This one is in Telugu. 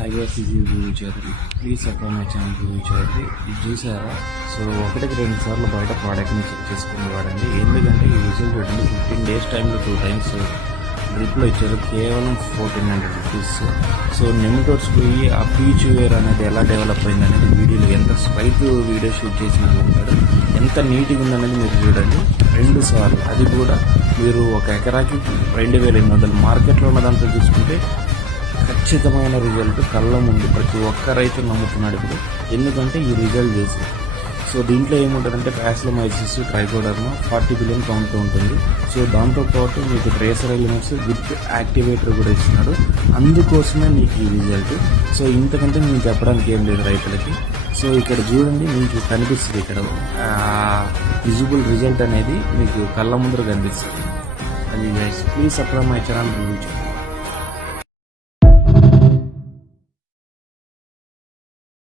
హైవేస్ ఇది review Chowdary please support my channel review Chowdary ఇది చూసారా? సో ఒకటికి రెండు సార్లు బయట ప్రోడక్ట్ని చెక్ చేసుకుని వాడండి ఎందుకంటే ఈ రిజల్ట్ చూడండి ఫిఫ్టీన్ డేస్ టైంలో టూ టైమ్స్ డ్రిప్లో ఇచ్చారు. కేవలం fourteen hundred rupees so nematodes పోయి ఆ పీచ్ వేర్ అనేది ఎలా డెవలప్ అయింది అనేది వీడియోలో ఎంత స్ట్రైట్ వీడియో షూట్ చేసినా ఉంటాడు ఎంత నీట్గా ఉందనేది మీరు చూడండి. రెండు సార్లు. అది కూడా మీరు ఒక ఎకరాకి రెండు వేల ఎనిమిది వందలు. మార్కెట్లో ఉన్న దాంట్లో చూసుకుంటే ఖచ్చితమైన రిజల్ట్ కళ్ళ ముందు ప్రతి ఒక్క రైతు నమ్ముతున్నాడు ఇప్పుడు. ఎందుకంటే ఈ రిజల్ట్ చేసి సో దీంట్లో ఏముంటుందంటే paecilomyces trichoderma forty billion count ఉంటుంది. సో దాంతోపాటు మీకు ట్రేసర్ ఎలిమెంట్స్ విత్ యాక్టివేటర్ కూడా ఇస్తున్నారు అందుకోసమే మీకు ఈ రిజల్ట్ సో ఇంతకంటే నేను చెప్పడానికి ఏం లేదు రైతులకి. సో ఇక్కడ చూడండి మీకు కనిపిస్తుంది ఇక్కడ. విజిబుల్ రిజల్ట్ అనేది మీకు కళ్ళ ముందర కనిపిస్తుంది. అది please supply my channel review